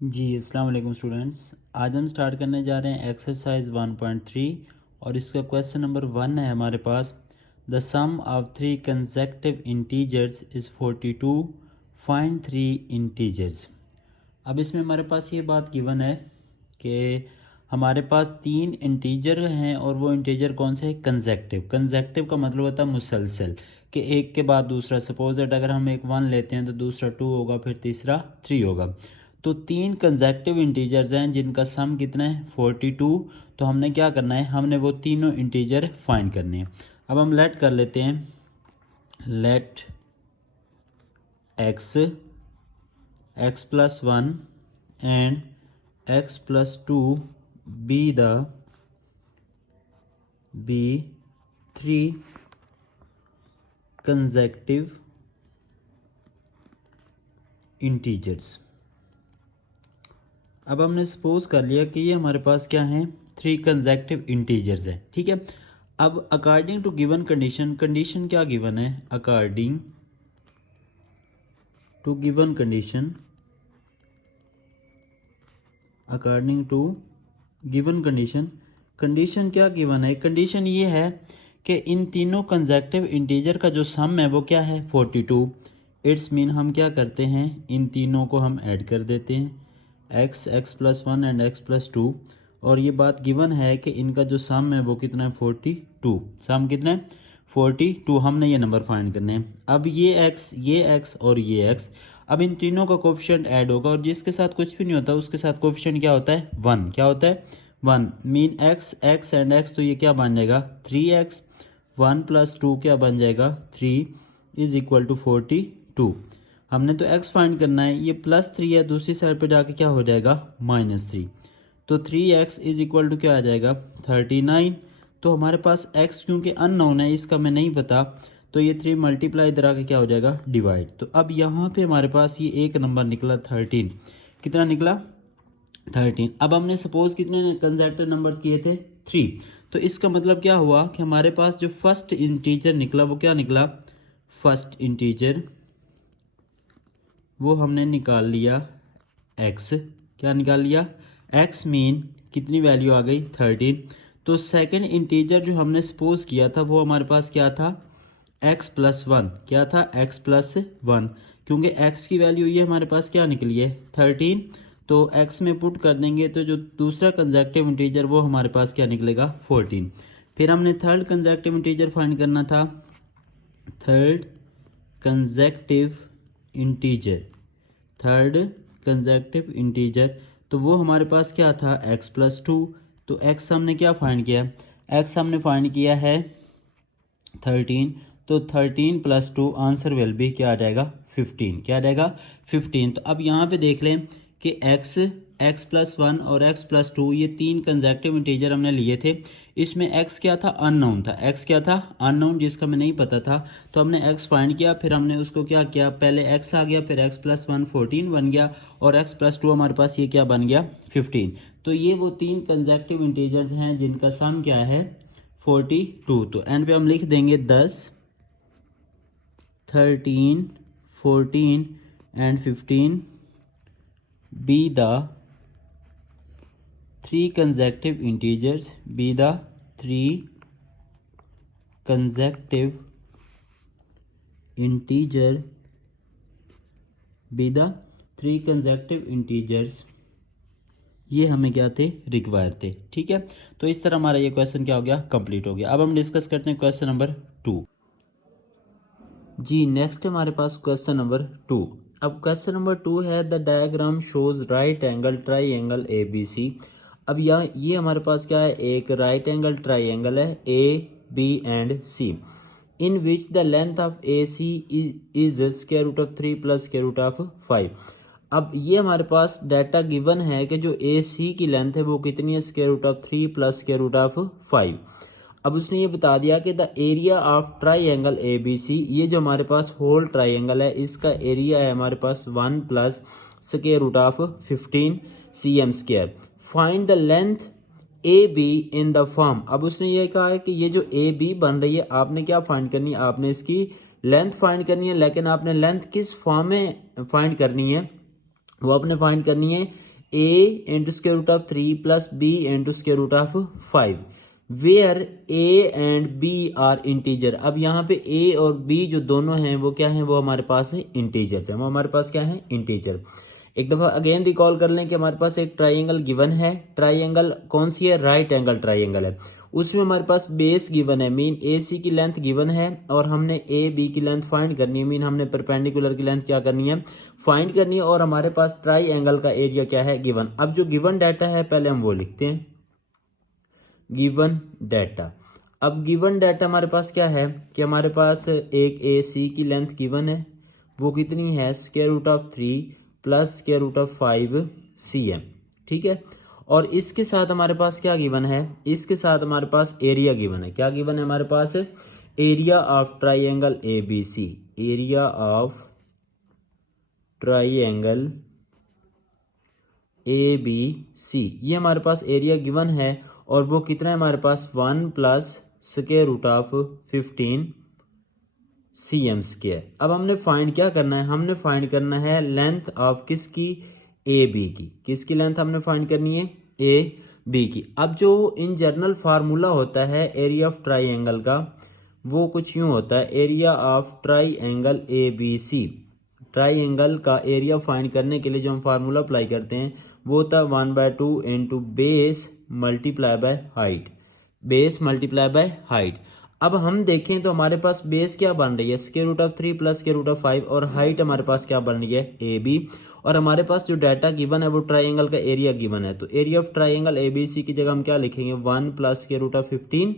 जी अस्सलाम वालेकुम स्टूडेंट्स। आज हम स्टार्ट करने जा रहे हैं एक्सरसाइज 1.3 और इसका क्वेश्चन नंबर 1 है हमारे पास। The sum of 3 consecutive integers is 42, find 3 integers. अब इसमें हमारे पास ये बात गिवन है कि हमारे पास 3 इंटीजर हैं और वो इंटीजर कौन से हैं? कंसेक्टिव। कंसेक्टिव का मतलब होता है मुसलसल, कि एक के बाद दूसरा। सपोज दैट अगर हम एक 1 लेते हैं तो दूसरा 2 होगा, फिर तीसरा 3 होगा। तो 3 कंसेक्टिव इंटीजर्स हैं जिनका सम कितना है? 42। तो हमने क्या करना है? हमने वो तीनों इंटीजर फाइंड करने हैं। अब हम लेट कर लेते हैं, let x x+1 and x+2 be 3 consecutive integers। अब हमने सपोज कर लिया कि ये हमारे पास क्या है? 3 कंसेक्टिव इंटीजर्स है। ठीक है। अब according to given condition, condition क्या गिवन है? According to given condition, according to given condition, condition क्या गिवन है? कंडीशन ये है कि इन तीनों कंसेक्टिव इंटीजर का जो सम है वो क्या है? 42। इट्स मीन हम क्या करते हैं? इन तीनों को हम ऐड कर देते हैं, x, x+1 एंड x+2। और ये बात गिवन है कि इनका जो सम है वो कितना है? 42। सम कितना है? 42। हमने ये नंबर फाइंड करने हैं। अब ये x और ये x, अब इन तीनों का कोफिशिएंट ऐड होगा और जिसके साथ कुछ भी नहीं होता उसके साथ कोफिशिएंट क्या होता है? 1। क्या होता है? 1। मीन x एंड x, तो ये क्या बन जाएगा? 3x। 1+2 क्या बन जाएगा? 3 इज इक्वल टू 42। हमने तो x फाइंड करना है, ये +3 है, दूसरी साइड पे जाके क्या हो जाएगा? -3। तो 3x इज इक्वल टू क्या आ जाएगा? 39। तो हमारे पास x क्योंकि अननोन है, इसका मैं नहीं पता, तो ये 3 मल्टीप्लाई इधर आके क्या हो जाएगा? डिवाइड। तो अब यहाँ पे हमारे पास ये एक नंबर निकला 13। कितना निकला? 13। अब हमने सपोज कितने कंसेक्टिव नंबर्स किए थे? 3। तो इसका मतलब क्या हुआ कि हमारे पास जो फर्स्ट इंटीजर निकला वो क्या निकला? फर्स्ट इंटीजर वो हमने निकाल लिया x। क्या निकाल लिया? x मीन कितनी वैल्यू आ गई? 13। तो सेकंड इंटीजर जो हमने सपोज किया था वो हमारे पास क्या था? x+1। क्या था? x+1। क्योंकि x की वैल्यू ये हमारे पास क्या निकली है? 13। तो x में पुट कर देंगे तो जो दूसरा कंसेक्टिव इंटीजर वो हमारे पास क्या निकलेगा? 14। फिर हमने थर्ड कंसेक्टिव इंटीजर फाइंड करना था। Third consecutive integer, third consecutive integer, तो वो हमारे पास क्या था? x+2। तो x हमने क्या फाइंड किया? x हमने फाइंड किया है 13। तो 13+2 आंसर विल भी क्या आ जाएगा? 15। क्या आ जाएगा? 15। तो अब यहाँ पे देख लें कि x+1 और x+2 ये 3 कंसेक्टिव इंटीजर हमने लिए थे। इसमें x क्या था? अननोन था। x क्या था? अननोन, जिसका हमें नहीं पता था। तो हमने x फाइंड किया, फिर हमने उसको क्या किया? पहले x आ गया, फिर x+1 14 बन गया और x+2 हमारे पास ये क्या बन गया? 15। तो ये वो 3 कंसेक्टिव इंटीजर्स हैं जिनका सम क्या है? 42। तो एंड पे हम लिख देंगे 10, 13, 14 and 15 be the 3 consecutive integers, be the 3 consecutive integer, be the 3 consecutive integers। ये हमें क्या थे? रिक्वायर थे। ठीक है। तो इस तरह हमारा ये क्वेश्चन क्या हो गया? कंप्लीट हो गया। अब हम डिस्कस करते हैं क्वेश्चन नंबर 2। जी नेक्स्ट हमारे पास क्वेश्चन नंबर 2। अब क्वेश्चन नंबर 2 है the diagram shows right angle triangle ABC। अब ये हमारे पास क्या है? एक राइट एंगल ट्राइंगल है AB and C, in which the length of AC is √3 + √5। अब ये हमारे पास डाटा गिवन है कि जो AC की लेंथ है वो कितनी है? √3 + √5। अब उसने ये बता दिया कि the area of triangle ABC, ये जो हमारे पास होल ट्राइंगल है इसका एरिया है हमारे पास 1 + √15 cm²। Find the length AB in the form. अब उसने ये कहा है कि ये जो AB बन रही है आपने क्या फाइंड करनी है? आपने इसकी लेंथ फाइंड करनी है, लेकिन आपने लेंथ किस फॉर्म में फाइंड करनी है? वो आपने फाइंड करनी है a into square root of 3 plus b into square root of 5 where a and b are integer. अब यहाँ पे a और b जो दोनों हैं वो क्या हैं, वो हमारे पास है इंटीजर्स हैं, वो हमारे पास क्या है इंटीजर। एक दफ़ा अगेन रिकॉल कर लें कि हमारे पास एक ट्राइंगल गिवन है, ट्राइंगल कौन सी है, राइट एंगल ट्राइंगल है। उसमें हमारे पास बेस गिवन है, मीन ए सी की लेंथ गिवन है और हमने ए बी की लेंथ फाइंड करनी है, मीन हमने परपेंडिकुलर की लेंथ क्या करनी है, फाइंड करनी है। और हमारे पास ट्राई एंगल का एरिया क्या है, गिवन। अब जो गिवन डाटा है पहले हम वो लिखते हैं, गिवन डाटा। अब गिवन डाटा हमारे पास क्या है कि हमारे पास एक ए सी की लेंथ गिवन है, वो कितनी है, square root of 3 plus square root of 5 cm, ठीक है। और इसके साथ हमारे पास क्या गिवन है, इसके साथ हमारे पास एरिया गिवन है। क्या गिवन है हमारे पास, area of triangle A B C, area of triangle A B C, ये हमारे पास एरिया गिवन है और वो कितना है हमारे पास 1 plus square root of 15 cm square. अब हमने फाइंड क्या करना है, हमने फाइंड करना है लेंथ ऑफ किसकी, ए बी की। किसकी लेंथ हमने फाइंड करनी है, ए बी की। अब जो इन जनरल फार्मूला होता है एरिया ऑफ ट्राइंगल का, वो कुछ यूं होता है, area of triangle A B C. Triangle का एरिया फाइंड करने के लिए जो हम फार्मूला अप्लाई करते हैं वो होता है 1/2 into base multiply by height, base multiply by height. अब हम देखें तो हमारे पास बेस क्या बन रही है, square root of 3 plus square root of 5 और हाइट हमारे पास क्या बन रही है, ए बी। और हमारे पास जो डाटा गिवन है वो ट्राइंगल का एरिया गिवन है, तो area of triangle A B C की जगह हम क्या लिखेंगे, 1 प्लस स्क्वायर रूट ऑफ 15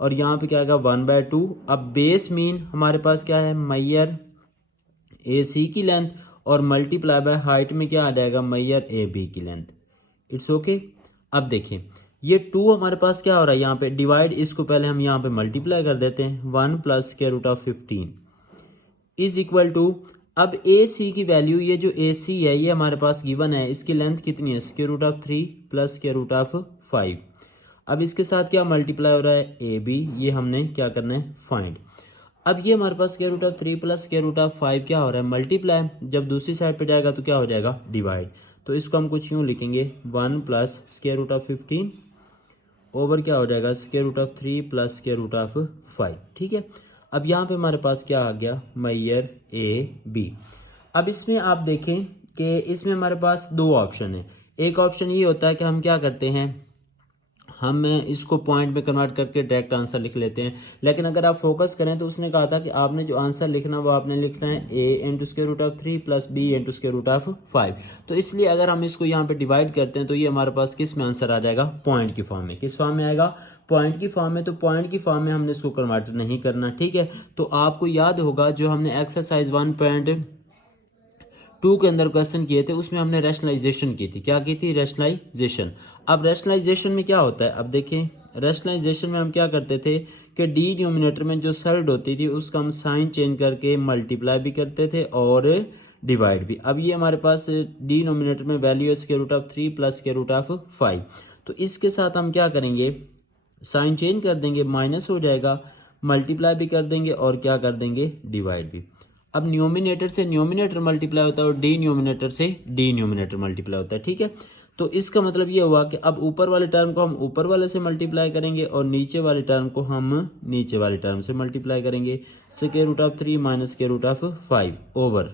और यहाँ पे क्या आएगा 1/2। अब बेस मीन हमारे पास क्या है, मैयर ए सी की लेंथ और मल्टीप्लाई बाय हाइट में क्या आ जाएगा, मैयर ए बी की लेंथ। It's okay. अब देखिए ये 2 हमारे पास क्या हो रहा है यहाँ पे डिवाइड, इसको पहले हम यहाँ पे मल्टीप्लाई कर देते हैं, 1 plus square root of 15 is equal to, अब ए सी की वैल्यू, ये जो ए सी है ये हमारे पास गिवन है, इसकी लेंथ कितनी है, square root of 3 plus square root of 5। अब इसके साथ क्या मल्टीप्लाई हो रहा है, ए बी, ये हमने क्या करना है, फाइंड। अब ये हमारे पास square root of 3 plus square root of 5 क्या हो रहा है, मल्टीप्लाई। जब दूसरी साइड पे जाएगा तो क्या हो जाएगा, डिवाइड। तो इसको हम कुछ यूं लिखेंगे, 1 plus square root of 15 over क्या हो जाएगा, square root of 3 plus square root of 5, ठीक है। अब यहाँ पे हमारे पास क्या आ गया, मैयर ए बी। अब इसमें आप देखें कि इसमें हमारे पास 2 ऑप्शन है। एक ऑप्शन ये होता है कि हम क्या करते हैं, हम इसको पॉइंट में कन्वर्ट करके डायरेक्ट आंसर लिख लेते हैं। लेकिन अगर आप फोकस करें तो उसने कहा था कि आपने जो आंसर लिखना वो आपने लिखना है a into square root of 3 plus B into square root of 5। तो इसलिए अगर हम इसको यहाँ पे डिवाइड करते हैं तो ये हमारे पास किस में आंसर आ जाएगा, पॉइंट की फॉर्म में। किस फॉर्म में आएगा, पॉइंट की फॉर्म में। तो पॉइंट की फॉर्म में हमने इसको कन्वर्ट नहीं करना, ठीक है। तो आपको याद होगा जो हमने एक्सरसाइज 1.2 के अंदर क्वेश्चन किए थे उसमें हमने रैशनलाइजेशन की थी। क्या की थी, रैशनलाइजेशन। अब रैशनलाइजेशन में क्या होता है, अब देखें रैशनलाइजेशन में हम क्या करते थे कि डी न्यूमिनेटर में जो साइड होती थी उसका हम साइन चेंज करके मल्टीप्लाई भी करते थे और डिवाइड भी। अब ये हमारे पास डी नोमिनेटर में वैल्यू है square root of 3 plus square root of 5। तो इसके साथ हम क्या करेंगे, साइन चेंज कर देंगे, माइनस हो जाएगा, मल्टीप्लाई भी कर देंगे और क्या कर देंगे, डिवाइड भी। अब न्यूमिनेटर से न्यूमिनेटर मल्टीप्लाई होता है और डी न्यूमिनेटर से डी न्यूमिनेटर मल्टीप्लाई होता है, ठीक है। तो इसका मतलब ये हुआ कि अब ऊपर वाले टर्म को हम ऊपर वाले से मल्टीप्लाई करेंगे और नीचे वाले टर्म को हम नीचे वाले टर्म से मल्टीप्लाई करेंगे। Square root of 3 minus square root of 5 over.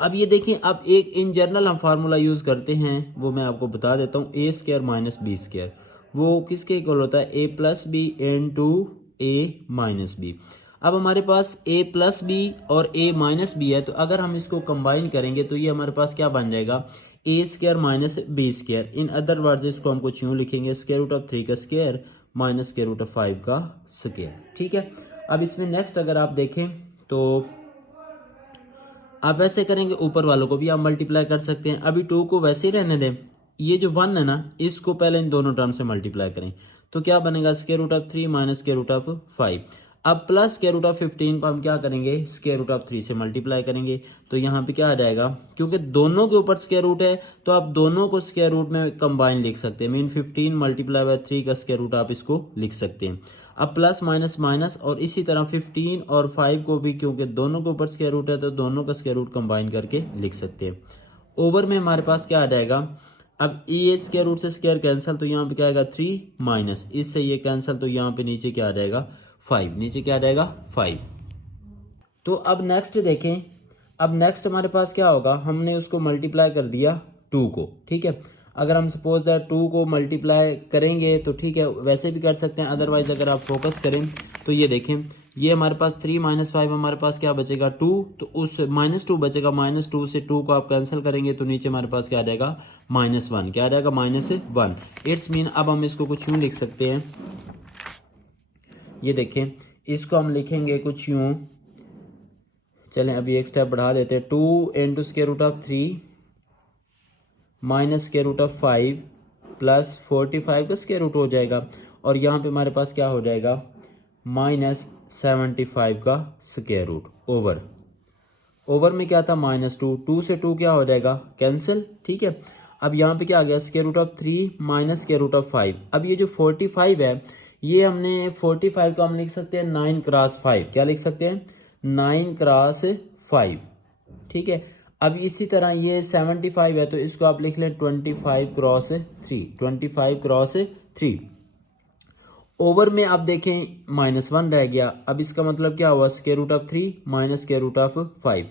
अब ये देखें, अब एक इन जनरल हम फार्मूला यूज करते हैं, वो मैं आपको बता देता हूँ, A square minus B square, वो किसके इक्वल होता है, A plus B into A minus B. अब हमारे पास a प्लस बी और a माइनस बी है, तो अगर हम इसको कंबाइन करेंगे तो ये हमारे पास क्या बन जाएगा, a square minus B square. In other words इसको हम कुछ यूं लिखेंगे, स्क्वायर रूट ऑफ 3 का square minus square root of 5 का स्क्वायर, ठीक है। अब इसमें नेक्स्ट अगर आप देखें तो आप ऐसे करेंगे, ऊपर वालों को भी आप मल्टीप्लाई कर सकते हैं। अभी 2 को वैसे ही रहने दें, ये जो 1 है ना इसको पहले इन दोनों टर्म से मल्टीप्लाई करें तो क्या बनेगा, square root of 3 minus square root of 5। अब प्लस स्क्वायर रूट ऑफ 15 को हम क्या करेंगे, स्क्वायर रूट ऑफ 3 से मल्टीप्लाई करेंगे तो यहाँ पे क्या आ जाएगा, क्योंकि दोनों के ऊपर स्क्वायर रूट है तो आप दोनों को स्क्वायर रूट में कंबाइन लिख सकते हैं। मीन 15 मल्टीप्लाई बाय 3 का स्क्वायर रूट आप इसको लिख सकते हैं। अब प्लस माइनस माइनस और इसी तरह 15 और 5 को भी, क्योंकि दोनों के ऊपर स्क्वायर रूट है तो दोनों का स्क्वायर रूट कंबाइन करके लिख सकते हैं। ओवर में हमारे पास क्या आ जाएगा, अब ये स्क्वायर रूट से स्क्वायर कैंसिल, तो यहाँ पे क्या आएगा 3 माइनस इससे ये कैंसिल, तो यहाँ पे नीचे क्या आ जाएगा 5, नीचे क्या आ जाएगा 5। तो अब नेक्स्ट देखें, अब नेक्स्ट हमारे पास क्या होगा, हमने उसको मल्टीप्लाई कर दिया 2 को, ठीक है। अगर हम सपोज दैट 2 को मल्टीप्लाई करेंगे तो ठीक है, वैसे भी कर सकते हैं, अदरवाइज अगर आप फोकस करें तो ये देखें, ये हमारे पास 3 माइनस 5 हमारे पास क्या बचेगा 2, तो उस -2 बचेगा, -2 से 2 को आप कैंसिल करेंगे तो नीचे हमारे पास क्या आ जाएगा -1, क्या आ जाएगा -1। इट्स मीन अब हम इसको कुछ यूँ लिख सकते हैं, ये देखें इसको हम लिखेंगे कुछ यूँ, चलें अभी एक स्टेप बढ़ा देते हैं, 2 into square root of 3 minus square root of 5 plus 45 का स्क्वायर रूट हो जाएगा, और यहाँ पे हमारे पास क्या हो जाएगा -75 का स्क्वायर रूट ओवर, ओवर में क्या था -2, 2 से 2 क्या हो जाएगा कैंसिल, ठीक है। अब यहाँ पे क्या आ गया square root of 3 minus square root of 5। अब ये जो 45 है, ये हमने 45 को हम लिख सकते हैं 9 क्रॉस 5, क्या लिख सकते हैं 9 क्रॉस 5, ठीक है। अब इसी तरह ये 75 है, तो इसको आप लिख लें 25 क्रॉस 3, 25 क्रॉस 3। ओवर में आप देखें -1 रह गया, अब इसका मतलब क्या हुआ square root of 3 minus square root of 5।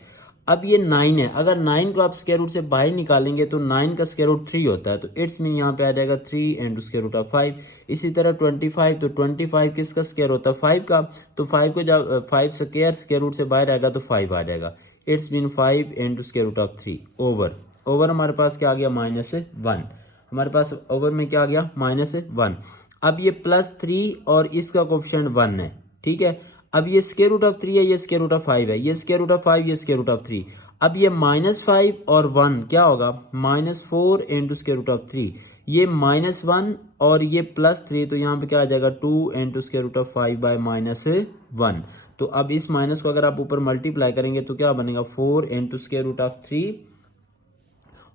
अब ये 9 है, अगर 9 को आप स्क्वायर रूट से बाहर निकालेंगे तो 9 का स्क्वायर रूट 3 होता है, तो इट्स मीन यहाँ पे आ जाएगा 3 इंटू स्क्वायर रूट ऑफ 5। इसी तरह 25, तो 25 किसका स्क्वायर होता है 5 का, तो 5 को जब 5 स्क्वायर रूट से बाहर आएगा तो 5 आ जाएगा, it's mean 5 into square root of 3 over, over हमारे पास क्या आ गया -1, हमारे पास ओवर में क्या आ गया -1। अब ये +3 और इसका कोफिशिएंट 1 है, ठीक है। अब ये स्क्वायर रूट ऑफ 3 है, ये स्क्वायर रूट ऑफ 5 है, ये स्क्वायर रूट ऑफ 5, ये स्क्वायर रूट ऑफ 3। अब ये -5 और 1 क्या होगा -4 इंटू स्क्वायर रूट ऑफ 3, ये -1 और ये +3, तो यहाँ पे क्या आ जाएगा 2 into square root of 5 by -1। तो अब इस माइनस को अगर आप ऊपर मल्टीप्लाई करेंगे तो क्या बनेगा 4 इंटू स्क्वायर रूट ऑफ 3,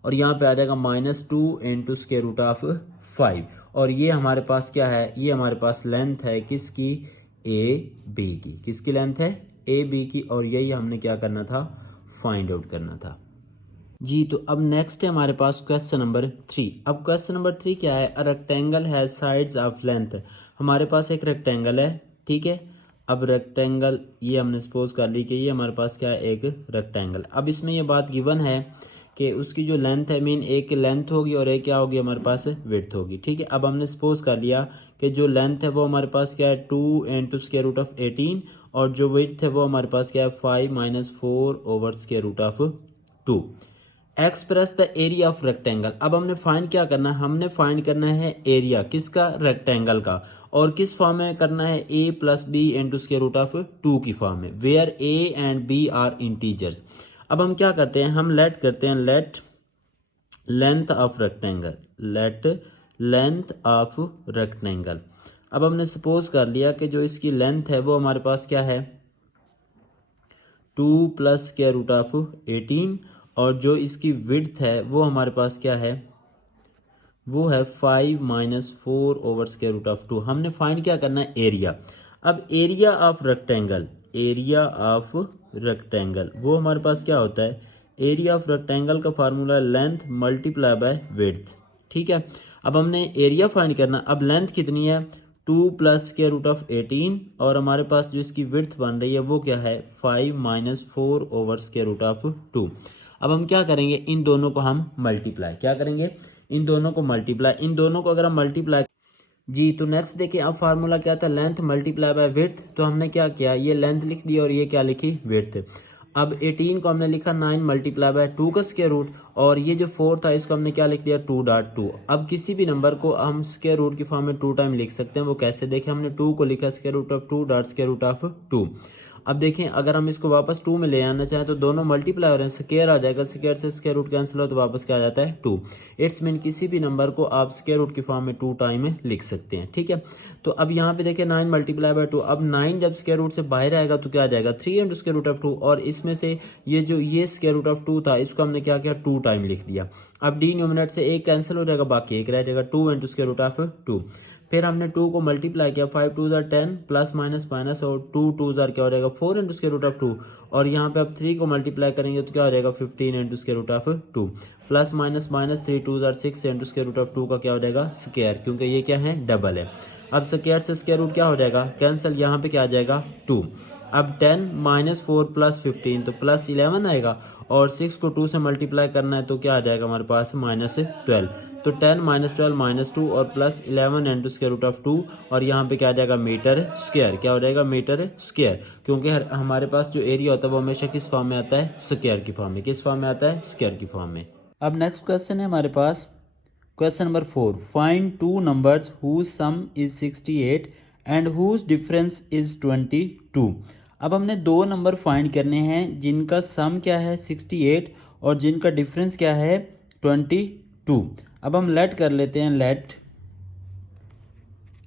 और यहाँ पे आ जाएगा -2 इंटू स्क्वायर रूट ऑफ 5। और ये हमारे पास क्या है, ये हमारे पास लेंथ है किसकी AB की, किसकी लेंथ है AB की, और यही हमने क्या करना था फाइंड आउट करना था जी। तो अब नेक्स्ट है हमारे पास क्वेश्चन नंबर 3। अब क्वेश्चन नंबर 3 क्या है, a rectangle has sides of length. हमारे पास एक रेक्टेंगल है, ठीक है। अब रेक्टेंगल ये हमने सपोज कर ली कि ये हमारे पास क्या है एक रेक्टेंगल। अब इसमें ये बात गिवन है कि उसकी जो लेंथ है मीन एक लेंथ होगी और एक क्या होगी हमारे पास विड्थ होगी, ठीक है। अब हमने सपोज कर लिया कि जो लेंथ है वो हमारे पास क्या है 2 इंटू स्क्वायर रूट ऑफ 18, और जो विड्थ है वो हमारे पास क्या है 5 minus 4 over square root of 2। Express the area of rectangle. अब हमने फाइंड क्या करना है, हमने फाइंड करना है एरिया किसका रेक्टेंगल का, और किस फॉर्म में करना है a plus B into square root of 2 की फॉर्म में, where a and b are integers. अब हम क्या करते हैं, हम लेट करते हैं let length of rectangle, let length of rectangle. अब हमने सपोज कर लिया कि जो इसकी लेंथ है वो हमारे पास क्या है 2 प्लस स्क्वायर रूट ऑफ 18, और जो इसकी विड्थ है वो हमारे पास क्या है वो है 5 minus 4 over square root of 2। हमने फाइंड क्या करना है एरिया। अब area of rectangle, area of rectangle वो हमारे पास क्या होता है, एरिया ऑफ रेक्टेंगल का फार्मूला है लेंथ मल्टीप्लाई बाय विड्थ, ठीक है। अब हमने एरिया फाइंड करना। अब लेंथ कितनी है 2 प्लस स्क्वायर रूट ऑफ 18, और हमारे पास जो इसकी विड्थ बन रही है वो क्या है 5 minus 4 over square root of 2। अब हम क्या करेंगे, इन दोनों को हम मल्टीप्लाई, क्या करेंगे इन दोनों को मल्टीप्लाई, इन दोनों को अगर हम मल्टीप्लाई जी। तो नेक्स्ट देखिए, अब फार्मूला क्या था लेंथ मल्टीप्लाई बाय विड्थ, तो हमने क्या किया ये लेंथ लिख दी और ये क्या लिखी विड्थ। अब 18 को हमने लिखा 9 मल्टीप्लाई बाय 2 का स्क्वायर रूट, और ये जो 4 था इसको हमने क्या लिख दिया 2.2। अब किसी भी नंबर को हम स्क्वायर रूट की फॉर्म में 2 टाइम लिख सकते हैं, वो कैसे देखें, हमने 2 को लिखा square root of 2 dot square root of 2। अब देखें अगर हम इसको वापस 2 में ले आना चाहें तो दोनों मल्टीप्लाई हो रहे हैं, स्क्वायर आ जाएगा, स्क्वायर से स्क्वायर रूट कैंसिल हो तो वापस क्या आ जाता है 2। इट्स मीन किसी भी नंबर को आप स्क्वायर रूट की फॉर्म में 2 टाइम में लिख सकते हैं, ठीक है। तो अब यहाँ पे देखिए 9 मल्टीप्लाई बाय 2, अब 9 जब स्क्वायर रूट से बाहर आएगा तो क्या आ जाएगा 3 इंटू स्क्वायर रूट ऑफ 2, और इसमें से ये जो ये स्क्वायर रूट ऑफ 2 था इसको हमने क्या किया 2 टाइम लिख दिया। अब डी न्यूमरेटर से एक कैंसिल हो जाएगा, बाकी एक रह जाएगा 2 इंटू स्क्वायर रूट ऑफ 2। फिर हमने 2 को मल्टीप्लाई किया, 5 2 ज़ार 10 प्लस माइनस माइनस और 2 2 ज़ार क्या हो जाएगा 4 इंटू स्क्वायर रूट ऑफ 2 और यहाँ पे अब 3 को मल्टीप्लाई करेंगे तो क्या हो जाएगा 15 into square root of 2 plus minus minus 3 2 ज़ार 6 इंटू स्क्वायर रूट ऑफ 2 का क्या हो जाएगा स्क्वायर, क्योंकि ये क्या है डबल है। अब स्क्वायर से स्क्वायर रूट क्या हो जाएगा कैंसिल, यहाँ पे क्या आ जाएगा 2। अब 10 माइनस 4 प्लस 15 तो प्लस 11 आएगा और 6 को 2 से मल्टीप्लाई करना है तो क्या आ जाएगा हमारे पास माइनस 12। तो 10 माइनस 12 माइनस 2 और plus 11 into square root of 2 और यहाँ पे क्या आ जाएगा मीटर स्क्वायर, क्या हो जाएगा मीटर स्क्वायर, क्योंकि हमारे पास जो एरिया होता है वो हमेशा किस फॉर्म में आता है स्क्वायर की फॉर्म में, किस फॉर्म में आता है स्क्वायर की फॉर्म में। अब नेक्स्ट क्वेश्चन है हमारे पास question number 4, find two numbers whose sum is 68 and whose difference is 22। अब हमने दो नंबर फाइंड करने हैं जिनका सम क्या है 68 और जिनका डिफरेंस क्या है 22। अब हम लेट कर लेते हैं, let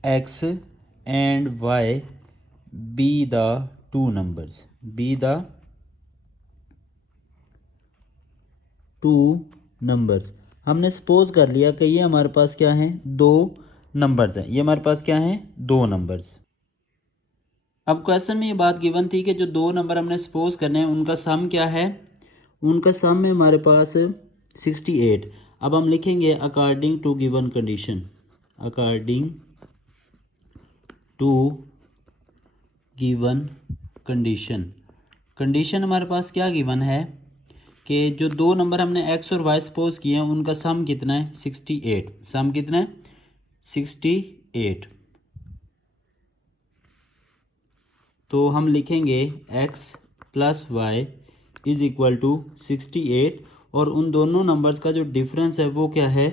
x and y be the two numbers, be the two numbers. हमने सपोज कर लिया कि ये हमारे पास क्या है दो नंबर्स हैं, ये हमारे पास क्या है दो नंबर्स। अब क्वेश्चन में ये बात गिवन थी कि जो दो नंबर हमने सपोज करने हैं उनका सम क्या है, उनका सम है हमारे पास 68। अब हम लिखेंगे according to given condition, according to given condition. Condition हमारे पास क्या गिवन है कि जो दो नंबर हमने x और y सपोज किए हैं उनका सम कितना है 68, सम कितना है 68। तो हम लिखेंगे x plus y is equal to 68 और उन दोनों नंबर्स का जो डिफरेंस है वो क्या है,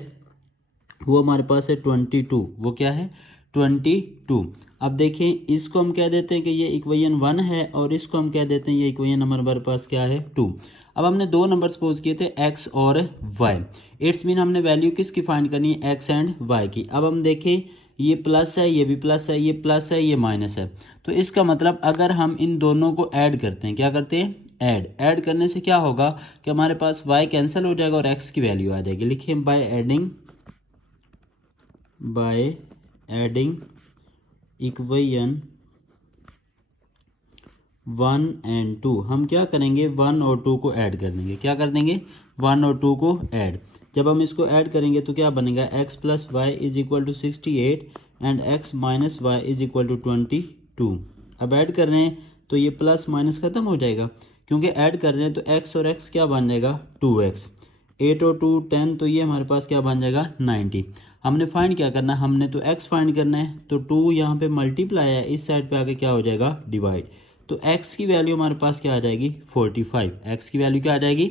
वो हमारे पास है 22। वो क्या है 22। अब देखें इसको हम कह देते हैं कि ये इक्वेशन 1 है और इसको हम कह देते हैं ये इक्वेशन नंबर हमारे पास क्या है 2। अब हमने दो नंबर सपोज किए थे x और y, इट्स मीन हमने वैल्यू किसकी फाइंड करनी है x एंड y की। अब हम देखें ये प्लस है, ये भी प्लस है, ये प्लस है, ये माइनस है, तो इसका मतलब अगर हम इन दोनों को ऐड करते हैं, क्या करते हैं ऐड करने से क्या होगा कि हमारे पास y कैंसिल हो जाएगा और x की वैल्यू आ जाएगी। लिखिए बाय एडिंग इक्वेशन 1 एंड 2 हम क्या करेंगे 1 और 2 को ऐड कर देंगे, क्या कर देंगे 1 और 2 को ऐड। जब हम इसको ऐड करेंगे तो क्या बनेगा x plus y is equal to 68 and x minus y is equal to 22। अब ऐड कर रहे हैं तो ये प्लस माइनस खत्म हो जाएगा, क्योंकि ऐड कर रहे हैं तो x और x क्या बन जाएगा 2x, 8 और 2 10, तो ये हमारे पास क्या बन जाएगा 90। हमने फाइंड क्या करना है, हमने तो x फाइंड करना है, तो 2 यहाँ पे मल्टीप्लाई है, इस साइड पे आके क्या हो जाएगा डिवाइड, तो x की वैल्यू हमारे पास क्या आ जाएगी 45। x की वैल्यू क्या आ जाएगी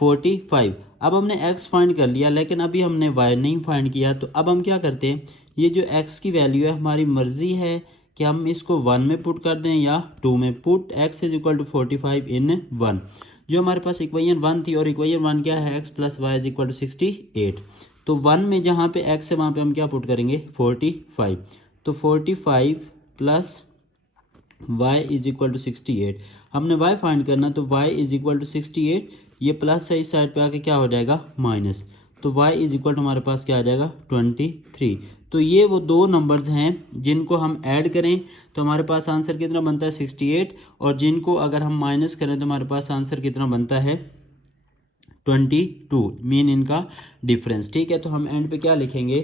45। अब हमने x फाइंड कर लिया लेकिन अभी हमने y नहीं फाइंड किया, तो अब हम क्या करते हैं, ये जो x की वैल्यू है हमारी मर्जी है कि हम इसको 1 में पुट कर दें या 2 में। Put x is equal to 45 in 1। जो हमारे पास इक्वेशन 1 थी और इक्वेशन 1 क्या है x plus y is equal to 68, तो 1 में जहाँ पे x है वहाँ पे हम क्या पुट करेंगे 45। तो 45 plus y is equal to 68, हमने y फाइंड करना, तो y इज इक्वल टू 68, ये प्लस है इस साइड पे आके क्या हो जाएगा माइनस, तो y इज इक्वल टू हमारे पास क्या आ जाएगा 23। तो ये वो दो नंबर्स हैं जिनको हम ऐड करें तो हमारे पास आंसर कितना बनता है 68, और जिनको अगर हम माइनस करें तो हमारे पास आंसर कितना बनता है 22, मीन इनका डिफरेंस। ठीक है, तो हम एंड पे क्या लिखेंगे,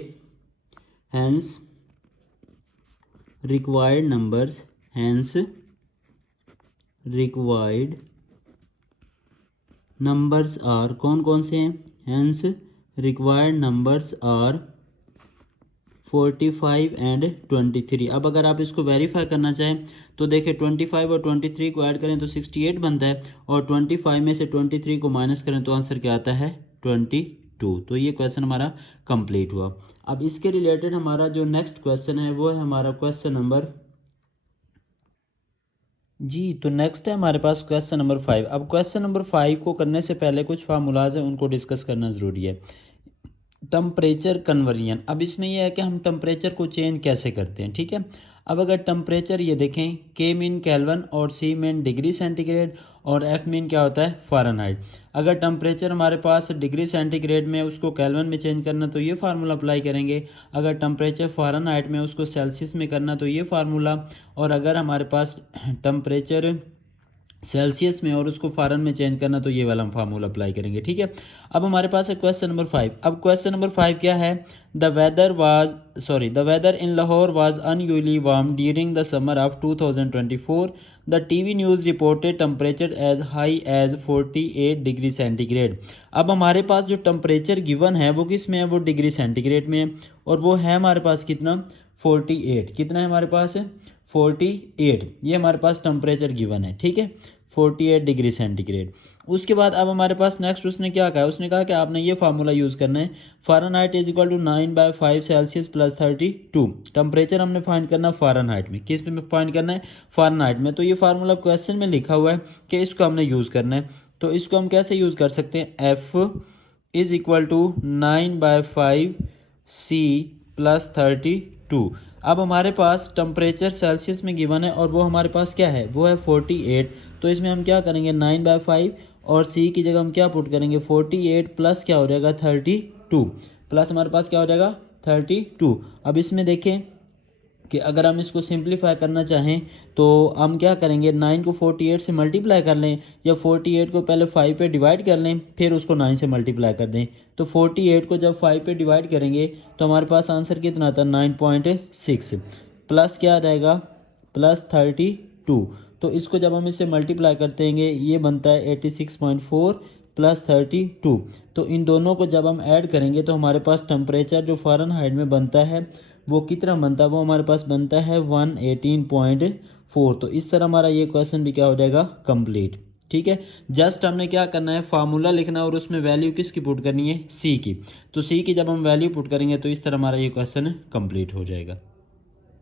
hence required numbers, hence required numbers are, कौन कौन से हैं, hence required numbers are 45 and 23। अब अगर आप इसको वेरीफाई करना चाहें तो देखिए 25 और 23 को ऐड करें तो 68 बनता है, और 25 में से 23 को माइनस करें तो आंसर क्या आता है 22। तो ये क्वेश्चन हमारा कंप्लीट हुआ। अब इसके रिलेटेड हमारा जो नेक्स्ट क्वेश्चन है वो है हमारा क्वेश्चन नंबर जी, तो नेक्स्ट है हमारे पास क्वेश्चन नंबर 5। अब क्वेश्चन नंबर 5 को करने से पहले कुछ फार्मूलाज हैं उनको डिस्कस करना ज़रूरी है। टेम्परेचर कन्वर्जन, अब इसमें यह है कि हम टेम्परेचर को चेंज कैसे करते हैं। ठीक है, अब अगर टेम्परेचर ये देखें, के मीन केल्विन और सी मीन डिग्री सेंटीग्रेड और एफ मीन क्या होता है, फ़ारेनहाइट। अगर टेम्परेचर हमारे पास डिग्री सेंटीग्रेड में उसको केल्विन में चेंज करना तो ये फार्मूला अप्लाई करेंगे, अगर टेम्परेचर फ़ारेनहाइट में उसको सेल्सियस में करना तो ये फार्मूला, और अगर हमारे पास टेम्परेचर सेल्सियस में और उसको फ़ारेन में चेंज करना तो ये वाला हम फार्मूला अप्लाई करेंगे। ठीक है, अब हमारे पास है क्वेश्चन नंबर 5। अब क्वेश्चन नंबर 5 क्या है, the weather in Lahore was unusually warm during the summer of 2024। The TV news reported temperature as high as 48 degree centigrade. अब हमारे पास जो टेम्परेचर गिवन है वो किस में है, वो डिग्री सेंटीग्रेड में है, और वो है हमारे पास कितना, 48। कितना है हमारे पास, 48। ये हमारे पास टेम्परेचर गिवन है। ठीक है, 48 डिग्री सेंटीग्रेड। उसके बाद अब हमारे पास नेक्स्ट उसने क्या कहा, उसने कहा कि आपने ये फार्मूला यूज़ करना है, Fahrenheit is equal to 9/5 Celsius plus 32। Temperature हमने फाइंड करना फ़ारेनहाइट में, किस में फाइंड करना है, फ़ारेनहाइट में। तो ये फार्मूला क्वेश्चन में लिखा हुआ है कि इसको हमने यूज़ करना है, तो इसको हम कैसे यूज़ कर सकते हैं, F is equal to 9/5 C plus 32। अब हमारे पास टेम्परेचर सेल्सियस में गिवन है और वो हमारे पास क्या है, वो है 48। तो इसमें हम क्या करेंगे, 9/5 और सी की जगह हम क्या पुट करेंगे, 48 प्लस क्या हो जाएगा, 32, प्लस हमारे पास क्या हो जाएगा, 32। अब इसमें देखें कि अगर हम इसको सिंप्लीफाई करना चाहें तो हम क्या करेंगे, 9 को 48 से मल्टीप्लाई कर लें, या 48 को पहले 5 पे डिवाइड कर लें फिर उसको 9 से मल्टीप्लाई कर दें। तो 48 को जब 5 पे डिवाइड करेंगे तो हमारे पास आंसर कितना आता है, 9.6 प्लस क्या आ जाएगा, प्लस 32। तो इसको जब हम इससे मल्टीप्लाई करते हैं ये बनता है 86.4 प्लस 32। तो इन दोनों को जब हम ऐड करेंगे तो हमारे पास टेम्परेचर जो फ़ारेनहाइट में बनता है वो कितना बनता है, वो हमारे पास बनता है 118.4। तो इस तरह हमारा ये क्वेश्चन भी क्या हो जाएगा, कंप्लीट। ठीक है, जस्ट हमने क्या करना है, फार्मूला लिखना है और उसमें वैल्यू किसकी पुट करनी है, सी की। तो सी की जब हम वैल्यू पुट करेंगे तो इस तरह हमारा ये क्वेश्चन कंप्लीट हो जाएगा।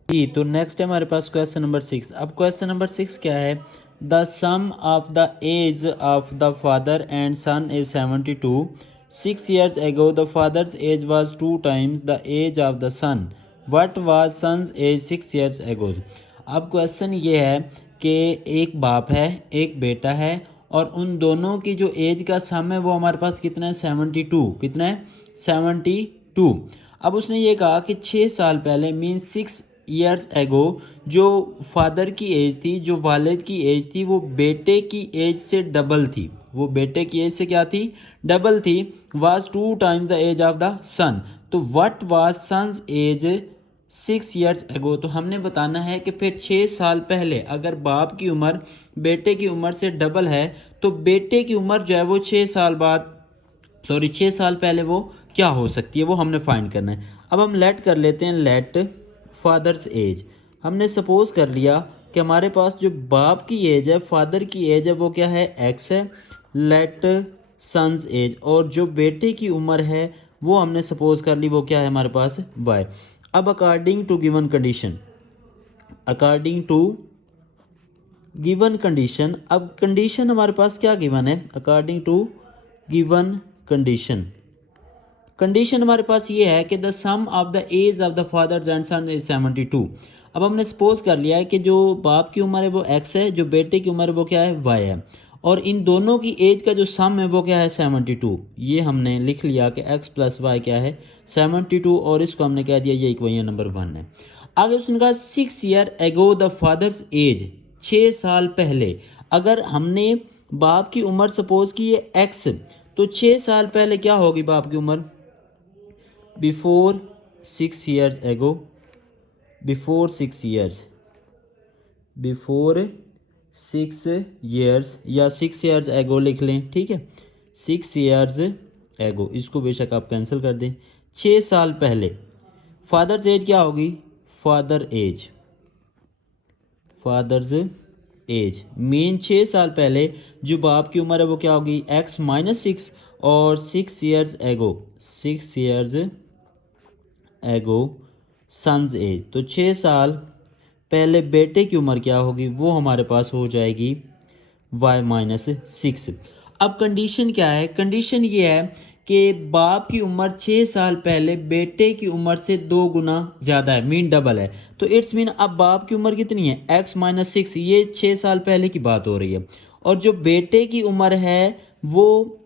जी, तो नेक्स्ट है हमारे पास क्वेश्चन नंबर 6। अब क्वेश्चन नंबर 6 क्या है, the sum of the age of the father and son is 72। 6 years ago the father's age was 2 times the age of the son. What was son's age 6 years ago? अब question ये है कि एक बाप है एक बेटा है और उन दोनों की जो एज का सम है वो हमारे पास कितना है, 72। कितना है, 72। अब उसने ये कहा कि 6 साल पहले मीन 6 ईयर्स एगो जो फादर की एज थी, जो वालिद की एज थी, वो बेटे की एज से डबल थी। वो बेटे की एज से क्या थी, डबल थी। Was 2 times the age of the son. तो what was son's age 6 years एगो। तो हमने बताना है कि फिर 6 साल पहले अगर बाप की उम्र बेटे की उम्र से डबल है तो बेटे की उम्र जो है वो 6 साल बाद 6 साल पहले वो क्या हो सकती है, वो हमने फाइंड करना है। अब हम लेट कर लेते हैं, लेट फादर्स एज। हमने सपोज कर लिया कि हमारे पास जो बाप की एज है, फादर की एज है, वो क्या है, एक्स है। लेट सन्स एज, और जो बेटे की उम्र है वो हमने सपोज कर ली वो क्या है हमारे पास, वाई। अब according to given condition, according to given condition, अब कंडीशन हमारे पास क्या गिवन है, according to given condition, condition हमारे पास ये है कि the sum of the age of the father and son is 72। अब हमने सपोज कर लिया है कि जो बाप की उम्र है वो एक्स है, जो बेटे की उम्र है वो क्या है, वाई है, और इन दोनों की एज का जो सम है वो क्या है, 72। ये हमने लिख लिया कि एक्स प्लस वाई क्या है, 72, और इसको हमने कह दिया ये इक्वेशन नंबर 1 है। आगे उसने कहा 6 years एगो द फादर्स एज, 6 साल पहले। अगर हमने बाप की उम्र सपोज की है एक्स, तो 6 साल पहले क्या होगी बाप की उम्र, बिफोर 6 years एगो, बिफोर 6 years, बिफोर 6 years या 6 years एगो लिख लें। ठीक है, 6 years एगो, इसको बेशक आप कैंसिल कर दें। 6 साल पहले फादर्स एज क्या होगी, father age, father's age mean 6 साल पहले जो बाप की उम्र है वो क्या होगी, एक्स माइनस 6, और 6 years एगो, 6 years एगो सन्स एज, तो 6 साल पहले बेटे की उम्र क्या होगी, वो हमारे पास हो जाएगी y माइनस 6। अब कंडीशन क्या है, कंडीशन ये है कि बाप की उम्र 6 साल पहले बेटे की उम्र से 2 गुना ज़्यादा है, मीन डबल है। तो इट्स मीन अब बाप की उम्र कितनी है, x माइनस 6, ये 6 साल पहले की बात हो रही है। और जो बेटे की उम्र है वो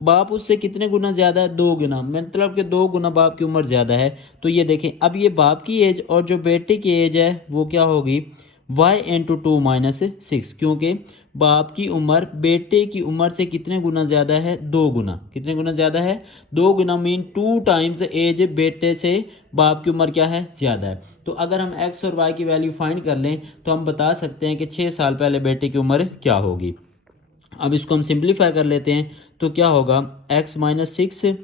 बाप उससे कितने गुना ज़्यादा है, 2 गुना, मतलब कि 2 गुना बाप की उम्र ज़्यादा है। तो ये देखें, अब ये बाप की एज और जो बेटे की एज है वो क्या होगी, y इंटू 2 माइनस 6, क्योंकि बाप की उम्र बेटे की उम्र से कितने गुना ज़्यादा है, 2 गुना। कितने गुना ज़्यादा है, 2 गुना, मीन 2 टाइम्स एज बेटे से बाप की उम्र क्या है, ज़्यादा है। तो अगर हम x और y की वैल्यू फाइंड कर लें तो हम बता सकते हैं कि 6 साल पहले बेटे की उम्र क्या होगी। अब इसको हम सिंप्लीफाई कर लेते हैं तो क्या होगा, x माइनस 6,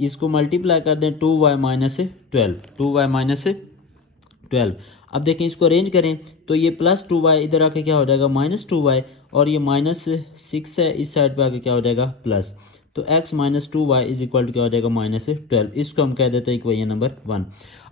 इसको मल्टीप्लाई कर दें 2y माइनस 12, 2y माइनस 12। अब देखें इसको अरेंज करें तो ये प्लस 2y इधर आके क्या हो जाएगा, माइनस 2y, और ये माइनस 6 है इस साइड पे आके क्या हो जाएगा, प्लस। तो x minus 2y is equal to क्या हो जाएगा, माइनस 12। इसको हम कह देते हैं इक्वेशन नंबर 1।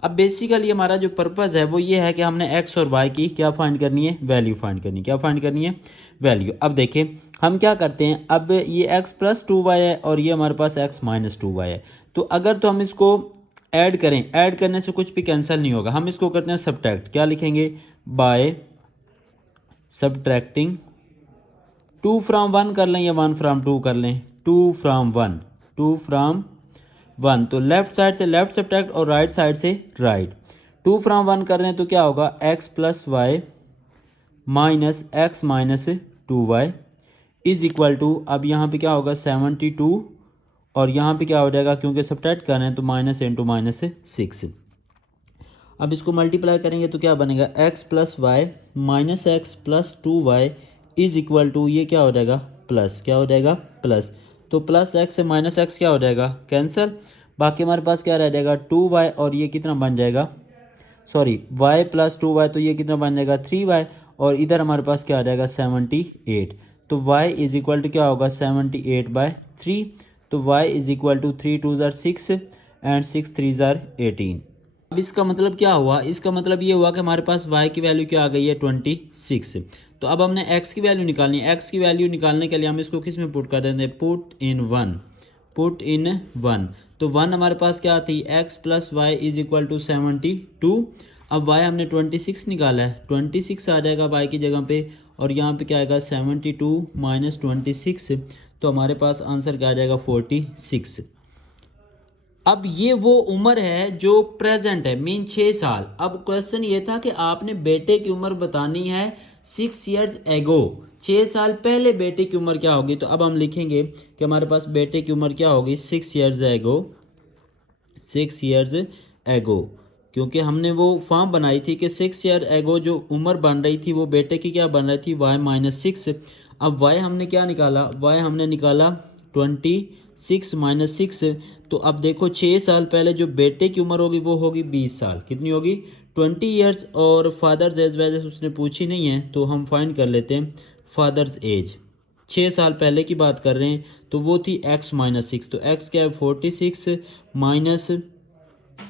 अब बेसिकली हमारा जो पर्पज़ है वो ये है कि हमने x और y की क्या फाइंड करनी है, वैल्यू फाइंड करनी है। क्या फाइंड करनी है, वैल्यू। अब देखें हम क्या करते हैं, अब ये x प्लस 2y है और ये हमारे पास x माइनस 2y है। तो अगर तो हम इसको ऐड करें, ऐड करने से कुछ भी कैंसिल नहीं होगा, हम इसको करते हैं सब्ट्रैक्ट। क्या लिखेंगे, बाय सब्ट्रैक्टिंग 2 फ्राम 1 कर लें या 1 फ्राम 2 कर लें, 2 फ्राम 1, 2 फ्राम 1। तो लेफ्ट साइड से लेफ्ट सब्ट्रैक्ट और राइट साइड से राइट। 2 फ्राम 1 कर रहे हैं तो क्या होगा, x plus y minus x minus 2y is equal to, अब यहाँ पे क्या होगा 72, और यहाँ पे क्या हो जाएगा, क्योंकि सब्ट्रैक्ट कर रहे हैं तो माइनस इंटू माइनस 6। अब इसको मल्टीप्लाई करेंगे तो क्या बनेगा, x plus y minus x plus 2y is equal to, ये क्या हो जाएगा, प्लस, क्या हो जाएगा, प्लस। तो प्लस x से माइनस एक्स क्या हो जाएगा, कैंसिल। बाकी हमारे पास क्या रह जाएगा, 2y, और ये कितना बन जाएगा, सॉरी y प्लस 2y, तो ये कितना बन जाएगा 3y, और इधर हमारे पास क्या आ जाएगा 78। तो y इज इक्वल टू क्या होगा 78/3। तो y इज इक्वल टू 3 2 ज़ार 6 एंड 6 3 ज़ार 18। अब इसका मतलब क्या हुआ, इसका मतलब ये हुआ कि हमारे पास y की वैल्यू क्या आ गई है 26। तो अब हमने x की वैल्यू निकालनी है। x की वैल्यू निकालने के लिए हम इसको किस में पुट कर देते हैं, पुट इन 1, पुट इन 1। तो 1 हमारे पास क्या आती है, x plus y is equal to 72। अब y हमने 26 निकाला है, 26 आ जाएगा y की जगह पे, और यहाँ पे क्या आएगा 72 माइनस 26, तो हमारे पास आंसर क्या आ जाएगा 46। अब ये वो उम्र है जो प्रेजेंट है, मीन 6 साल। अब क्वेश्चन ये था कि आपने बेटे की उम्र बतानी है 6 ईयर्स एगो, 6 साल पहले बेटे की उम्र क्या होगी। तो अब हम लिखेंगे कि हमारे पास बेटे की उम्र क्या होगी 6 ईयर्स एगो, 6 ईयर्स एगो, क्योंकि हमने वो फॉर्म बनाई थी कि 6 ईयर एगो जो उम्र बन रही थी वो बेटे की क्या बन रही थी, y माइनस 6। अब y हमने क्या निकाला, y हमने निकाला 26 माइनस 6। तो अब देखो 6 साल पहले जो बेटे की उम्र होगी वो होगी 20 साल, कितनी होगी 20 ईयर्स, और फादर्स एज वैसे उसने पूछी नहीं है तो हम फाइंड कर लेते हैं फादर्स एज। 6 साल पहले की बात कर रहे हैं तो वो थी x माइनस 6, तो x क्या है 46 माइनस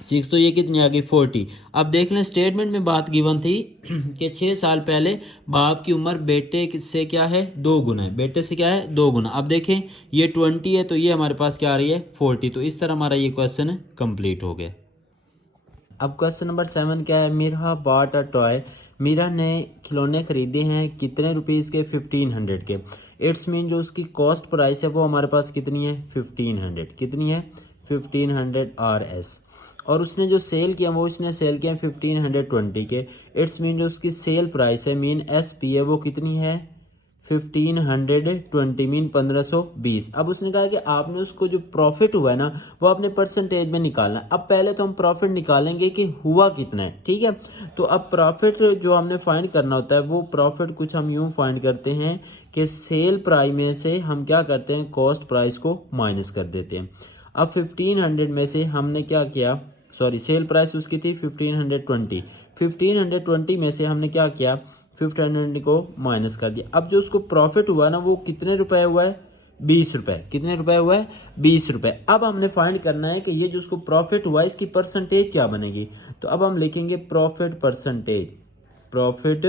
6, तो ये कितनी आ गई 40। अब देख लें स्टेटमेंट में बात गिवन थी कि 6 साल पहले बाप की उम्र बेटे से क्या है 2 गुना है, बेटे से क्या है 2 गुना। अब देखें ये 20 है तो ये हमारे पास क्या आ रही है 40। तो इस तरह हमारा ये क्वेश्चन कंप्लीट हो गया। अब क्वेश्चन नंबर 7 क्या है, Meera bought a toy, Meera ने खिलौने खरीदे हैं कितने रुपीज़ के, 1500 के। इट्स मीन जो उसकी कॉस्ट प्राइस है वो हमारे पास कितनी है 1500, कितनी है 1500 RS, और उसने जो सेल किया वो इसने सेल किया 1520 के। इट्स मीन जो उसकी सेल प्राइस है मीन SP है वो कितनी है 1520, मीन 1520। अब उसने कहा कि आपने उसको जो प्रॉफिट हुआ है ना वो अपने परसेंटेज में निकालना है। अब पहले तो हम प्रॉफिट निकालेंगे कि हुआ कितना है, ठीक है। तो अब प्रॉफिट जो हमने फाइंड करना होता है वो प्रॉफिट कुछ हम यूं फाइंड करते हैं कि सेल प्राइस में से हम क्या करते हैं कॉस्ट प्राइस को माइनस कर देते हैं। अब 1500 में से हमने क्या किया, सॉरी सेल प्राइस उसकी थी 1520, 1520 में से हमने क्या किया 1500 को माइनस कर दिया। अब जो उसको प्रॉफिट हुआ ना वो कितने रुपए हुआ है 20 रुपए, कितने रुपए हुआ है 20 रुपए। अब हमने फाइंड करना है कि ये जो उसको प्रॉफिट हुआ इसकी परसेंटेज क्या बनेगी। तो अब हम लिखेंगे प्रॉफिट परसेंटेज, प्रॉफिट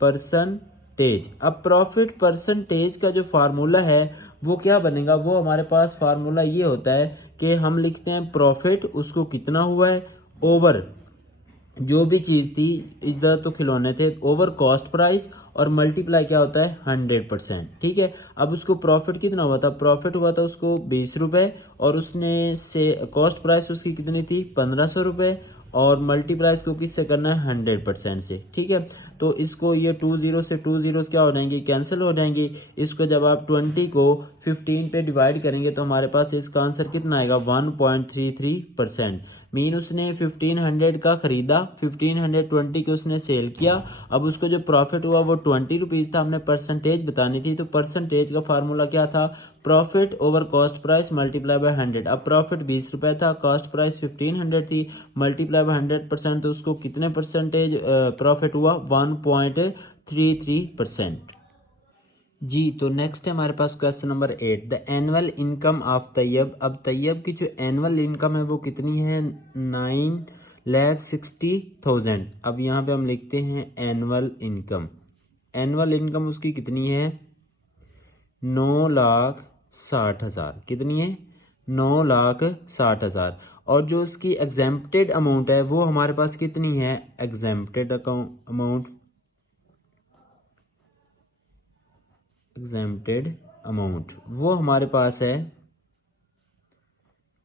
परसेंटेज। अब प्रॉफिट परसेंटेज का जो फार्मूला है वो क्या बनेगा, वो हमारे पास फार्मूला ये होता है कि हम लिखते हैं प्रॉफिट, उसको कितना हुआ है, ओवर जो भी चीज़ थी, इधर तो खिलौने थे, ओवर कॉस्ट प्राइस, और मल्टीप्लाई क्या होता है 100%। ठीक है, अब उसको प्रॉफिट कितना हुआ था, प्रॉफिट हुआ था उसको 20 रुपये, और उसने से कॉस्ट प्राइस उसकी कितनी थी 1500 रुपये, और मल्टीप्लाई इसको किससे करना है 100% से। ठीक है, तो इसको ये 20 से 20 क्या हो जाएंगी, कैंसिल हो जाएंगी। इसको जब आप 20 को 15 पे डिवाइड करेंगे तो हमारे पास इसका आंसर कितना आएगा 1.33%। मीन उसने 1500 का खरीदा, 1520 के उसने सेल किया। अब उसको जो प्रॉफिट हुआ वो 20 रुपीज़ था, हमने परसेंटेज बतानी थी, तो परसेंटेज का फार्मूला क्या था, profit over cost price multiply by 100। अब प्रॉफिट 20 रुपये था, कॉस्ट प्राइस 1500 थी, मल्टीप्लाई बाय 100%, तो उसको कितने परसेंटेज प्रॉफिट हुआ 1.33%। जी, तो नेक्स्ट है हमारे पास question number 8, the annual income of Tayyab. अब तैयब की जो एनुअल इनकम है वो कितनी है 9,60,000। अब यहाँ पे हम लिखते हैं एनुअल इनकम, एनुअल इनकम उसकी कितनी है 9,60,000। कितनी है 9,60,000। और जो उसकी एग्जेम्प्टेड अमाउंट है वो हमारे पास कितनी है, एग्जेम्प्टेड अमाउंट, एग्जेम्प्टेड अमाउंट वो हमारे पास है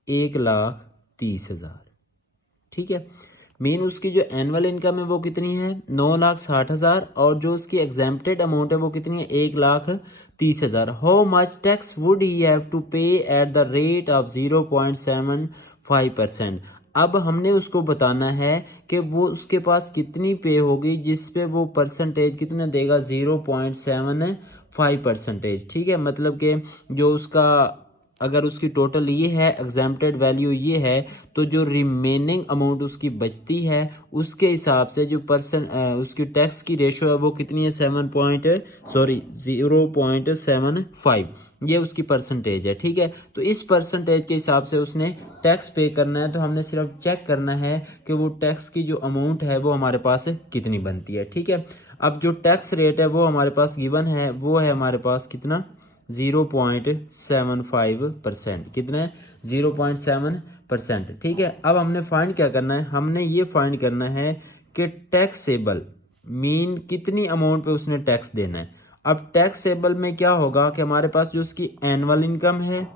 1,30,000। ठीक है, मीन उसकी जो एनुअल इनकम है वो कितनी है 9,60,000, और जो उसकी एग्जेम्प्टेड अमाउंट है वो कितनी है 1,30,000। How much tax would he have to pay at the rate of 0.75%। अब हमने उसको बताना है कि वो उसके पास कितनी पे होगी जिस पे वो परसेंटेज कितना देगा 0.75%। ठीक है, मतलब कि जो उसका अगर उसकी टोटल ये है, एग्जेम्प्टेड वैल्यू ये है, तो जो रिमेनिंग अमाउंट उसकी बचती है उसके हिसाब से जो उसकी टैक्स की रेशो है वो कितनी है 0.75, ये उसकी परसेंटेज है। ठीक है, तो इस परसेंटेज के हिसाब से उसने टैक्स पे करना है, तो हमने सिर्फ चेक करना है कि वो टैक्स की जो अमाउंट है वो हमारे पास कितनी बनती है। ठीक है, अब जो टैक्स रेट है वो हमारे पास गिवन है, वो है हमारे पास कितना 0.75%। कितना है 0.7%। ठीक है, अब हमने फाइंड क्या करना है, हमने ये फाइंड करना है कि टैक्सेबल मीन कितनी अमाउंट पे उसने टैक्स देना है। अब टैक्सेबल में क्या होगा कि हमारे पास जो उसकी एनुअल इनकम है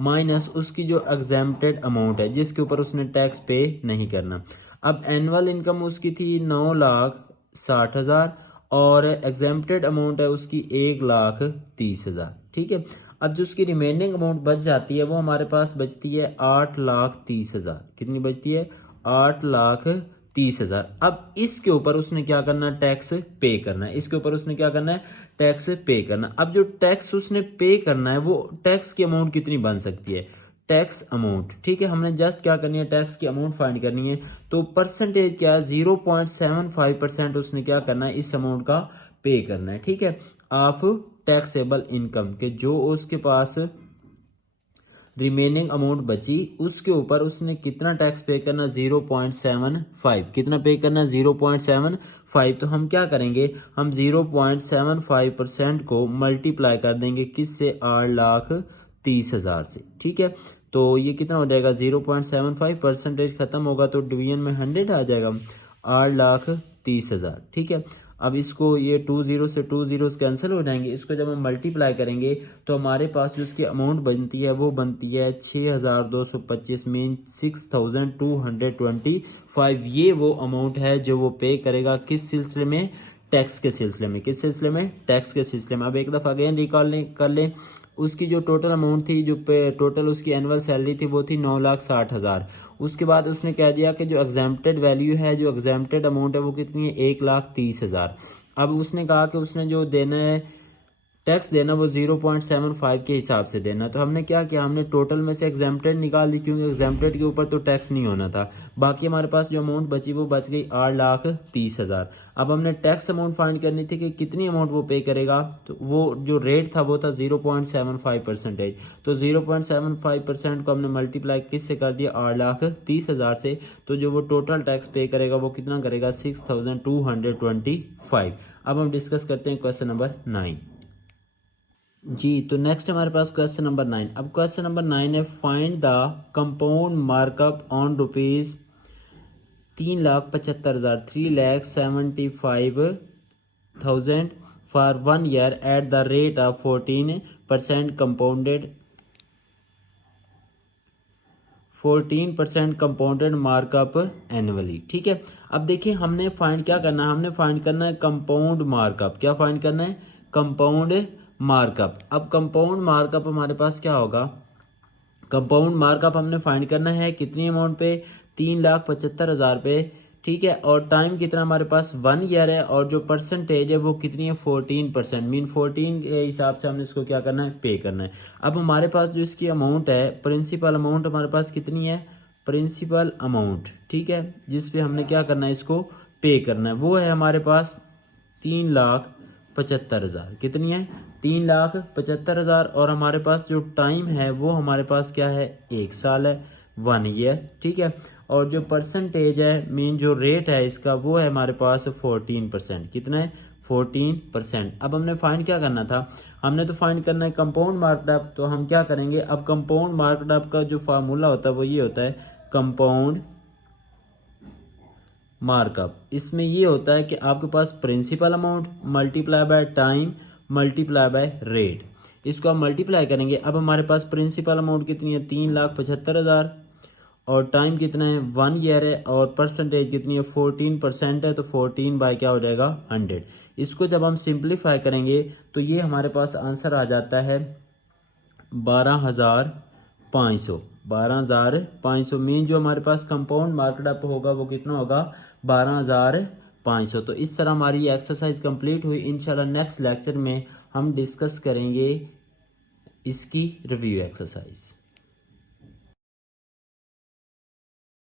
माइनस उसकी जो एग्जेम्प्टेड अमाउंट है जिसके ऊपर उसने टैक्स पे नहीं करना। अब एनुअल इनकम उसकी थी 9,60,000, और एग्जेम्प्टेड अमाउंट है उसकी 1,30,000। ठीक है, अब जो उसकी रिमेनिंग अमाउंट बच जाती है वो हमारे पास बचती है 8,30,000। कितनी बचती है 8,30,000। अब इसके ऊपर उसने क्या करना है, टैक्स पे करना है, इसके ऊपर उसने क्या करना है टैक्स पे करना। अब जो टैक्स उसने पे करना है वो टैक्स की अमाउंट कितनी बन सकती है, टैक्स अमाउंट। ठीक है, हमने जस्ट क्या करनी है टैक्स की अमाउंट फाइंड करनी है, तो परसेंटेज क्या है 0.75% उसने क्या करना है इस अमाउंट का पे करना है। ठीक है, ऑफ टैक्सेबल इनकम के जो उसके पास रिमेनिंग अमाउंट बची उसके ऊपर उसने कितना टैक्स पे करना 0.75। कितना पे करना 0.75। तो हम क्या करेंगे, हम 0.75% को मल्टीप्लाई कर देंगे किससे 8,30,000 से। ठीक है, तो ये कितना हो जाएगा 0.75 परसेंटेज खत्म होगा तो डिवीजन में 100 आ जाएगा 8,30,000। ठीक है, अब इसको ये 20 से 20 कैंसिल हो जाएंगे, इसको जब हम मल्टीप्लाई करेंगे तो हमारे पास जो इसकी अमाउंट बनती है वो बनती है 6,225 मीन 6,225। ये वो अमाउंट है जो वो पे करेगा किस सिलसिले में, टैक्स के सिलसिले में। किस सिलसिले में, टैक्स के सिलसिले में। अब एक दफ़ा अगेन रिकॉल कर लें, उसकी जो टोटल अमाउंट थी, जो टोटल उसकी एनुअल सैलरी थी वो थी 9,60,000। उसके बाद उसने कह दिया कि जो एग्जेम्प्टेड वैल्यू है, जो एग्जेम्प्टेड अमाउंट है वो कितनी है 1,30,000। अब उसने कहा कि उसने जो देना है टैक्स देना वो 0.75 के हिसाब से देना। तो हमने क्या किया, हमने टोटल में से एग्जेम्प्टेड निकाल दी, क्योंकि एग्जेम्प्टेड के ऊपर तो टैक्स नहीं होना था। बाकी हमारे पास जो अमाउंट बची वो बच गई 8,30,000। अब हमने टैक्स अमाउंट फाइंड करनी थी कि कितनी अमाउंट वो पे करेगा, तो वो जो रेट था वो था 0.75%। तो 0.75% को हमने मल्टीप्लाई किससे कर दिया 8,30,000 से। तो जो वो टोटल टैक्स पे करेगा वो कितना करेगा 6,225। अब हम डिस्कस करते हैं क्वेश्चन नंबर 9। जी। तो नेक्स्ट हमारे पास क्वेश्चन नंबर 9। अब क्वेश्चन नंबर 9 है, find the compound markup on rupees 3,75,000 3,75,000 for 1 year eight the rate of 14% compounded markup annually. ठीक है। अब देखिए हमने फाइंड क्या करना है, हमने फाइंड करना है कंपाउंड मार्कअप। क्या फाइंड करना है? Compound markup. अब कंपाउंड मार्कअप हमारे पास क्या होगा? कंपाउंड मार्कअप हमने फाइंड करना है कितनी अमाउंट पे? 3,75,000 पे। ठीक है। और टाइम कितना हमारे पास? 1 ईयर है। और जो परसेंटेज है वो कितनी है? 14%। मीन 14 के हिसाब से हमने इसको क्या करना है? पे करना है। अब हमारे पास जो इसकी अमाउंट है, प्रिंसिपल अमाउंट हमारे पास कितनी है? Principal amount. ठीक है। जिस पे हमने क्या करना है? इसको पे करना है, वो है हमारे पास 3,75,000। कितनी है? 3,75,000। और हमारे पास जो टाइम है वो हमारे पास क्या है? 1 साल है, 1 ईयर। ठीक है। और जो परसेंटेज है, मीन जो रेट है इसका, वो है हमारे पास 14%। कितना है? 14%। अब हमने फाइंड क्या करना था? हमने तो फाइंड करना है कंपाउंड मार्कअप। तो हम क्या करेंगे? अब कंपाउंड मार्कअप का जो फार्मूला होता है वो ये होता है, कंपाउंड मार्कअप। इसमें ये होता है कि आपके पास principal amount multiply by time multiply by rate. इसको आप मल्टीप्लाई करेंगे। अब हमारे पास प्रिंसिपल अमाउंट कितनी है? 3,75,000। और टाइम कितना है? 1 ईयर है। और परसेंटेज कितनी है? 14% है। तो 14 बाय क्या हो जाएगा? 100। इसको जब हम सिंप्लीफाई करेंगे तो ये हमारे पास आंसर आ जाता है 12,500। 12,500 मीन जो हमारे पास कंपाउंड मार्कअप होगा वो कितना होगा? 12,500। तो इस तरह हमारी ये एक्सरसाइज कंप्लीट हुई। इंशाल्लाह नेक्स्ट लेक्चर में हम डिस्कस करेंगे इसकी रिव्यू एक्सरसाइज।